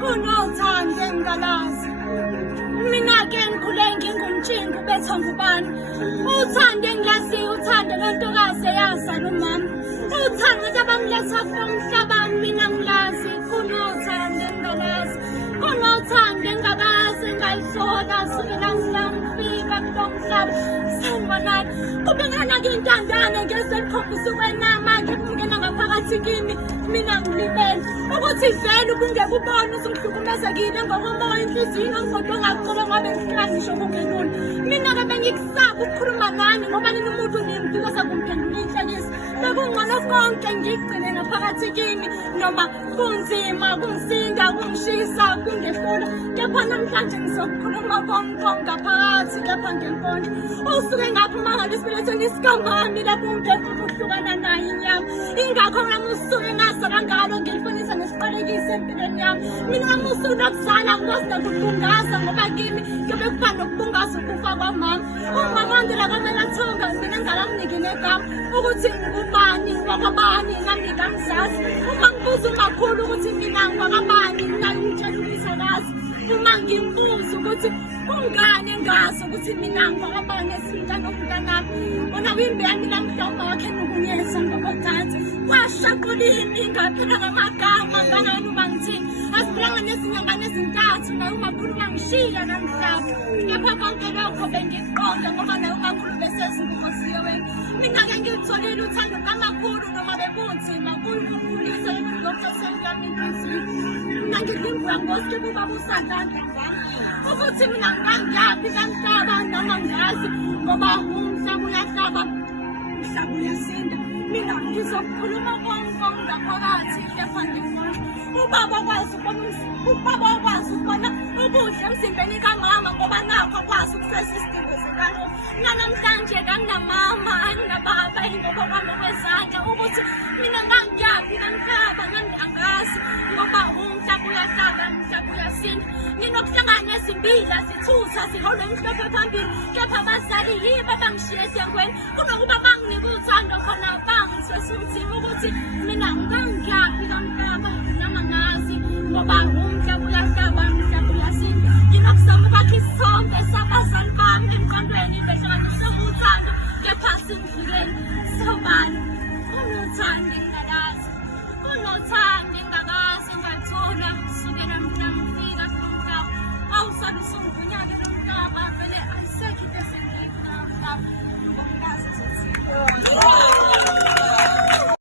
Kunothando engalazi mina ke ngikhule ngingumtshinga ubethwa ngubani uthando engilaziyo uthando lentokazi eyazala umama uthando abangiletha kumhlaba mina ngilazi kunothando engalazi kunothando engakazi ngayihlola sukela ngifika kulo mhlaba sanibonani kubingana ngintandane ngesekhombisa ukwenama ngikungena ngaphakathi kimi mina ngilibele ukuthi vele ubungeke ubone usungihlukumezekile ngokomoya inhliziyo ngomfoto ongaqoba ngabe ngifika ngisho kungenuni mina ke bengikusaba ukukhuluma nani ngoba nina umuntu nimpilo sakumphendula inhlekisa bekungcono konke ngigcine ngaphakathi kimi noma kunzima kungisinda kungishisa kungehlula kepha namhlanje ngizokukhuluma konke ngaphakathi kepha ngenkondlo usuke ngaphuma ngalesibelethweni isikamami lapho umntu uhlukana naye inyama ingakho nami usuke ngazala ngalo ngilifunisa nesiqalekise empilweni yami mina nami usuke nakuzala ngikwazi nokubungaza ngoba kimi kube kufana nokubungaza ukufa kwamama umama wandela kwamele athonga mina ngingakamniki negama ukuthi ngubani wakwabani nami ngamzazi uma ngibuza umakhulu ukuthi mina ngwakwabani mina ngitshela ubisakazi uma ngimbuza ukuthi kungani ngazi ukuthi mina ngwakwabani esintana nomntanami bona wimbeyami lamhlamba wakhe nokunyeza ngokothatha kwashaqulini ngaphela ngamagama ngangani uba ngithini asiphilanga nezinyangane ezintathu naye umakhulu bangishiya namhlanje kepha konke lokho bengiqonda ngoba naye umakhulu besezingukosiyo wena mina-ke ngilitholile uthando kamakhulu noma bebunzima kuyukufundisa yokuseseni yami inhliziyo mina ngilimbula ngoske kubaba usandandla ngami ukuthi mina ngangiyaphi kamhlaba noma ngazi ngoba umhlaba uyahlaba umhlaba uyasinda mina ngizokukhuluma konke ngaphakathi kepha ngikholwa ubaba wakwazi ukubona ubuhle emzimbeni kamama ngoba nakho akwazi ukufeza isidingo zikalo nanamhlanje kanginamama anginababa ingoba kwami kwezandla ukuthi mina ngangiyaphi kamhlaba ngangingazi ngoba umhlaba uyahlaba umhlaba uyasinda nginokuhlangana ezimbili zithutha ziholwe emhlophe phambili kepha abazali yibo abangishiye esengweni kunokuba banginike uthando khona bangithwesa umthima ukuthi mina ngangiyaphi kamhlaba noma ngazi ngoba umhlaba uyahlaba umhlaba uyasinda nginokusaba ukwakha isithombe sabazali bami emqondweni behlanganisa uthando kepha singidluleni sobani unothando engalazi unothando engakazi ngathola kusukela mhla ngifika kulo mhlaba awusabe usungigunyake